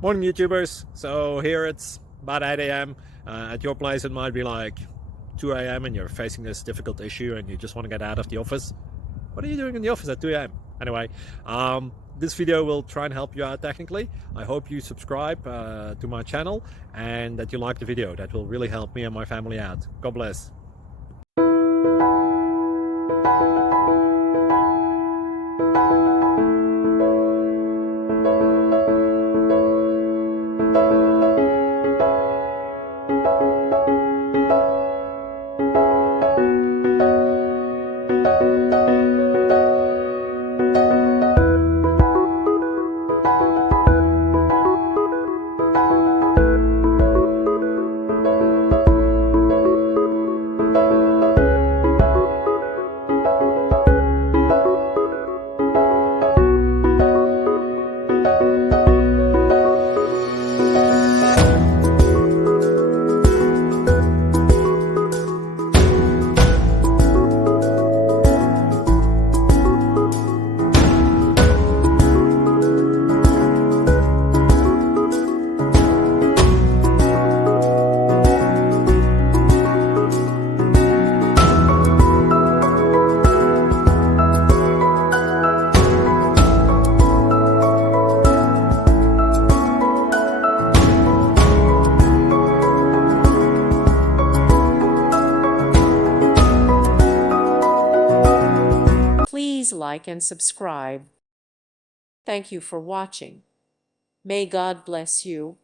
Morning YouTubers. So here it's about 8 a.m. At your place it might be like 2 a.m. and you're facing this difficult issue and you just want to get out of the office. What are you doing in the office at 2 a.m.? Anyway, this video will try and help you out technically. I hope you subscribe to my channel and that you like the video. That will really help me and my family out. God bless. Please like and subscribe. Thank you for watching. May God bless you.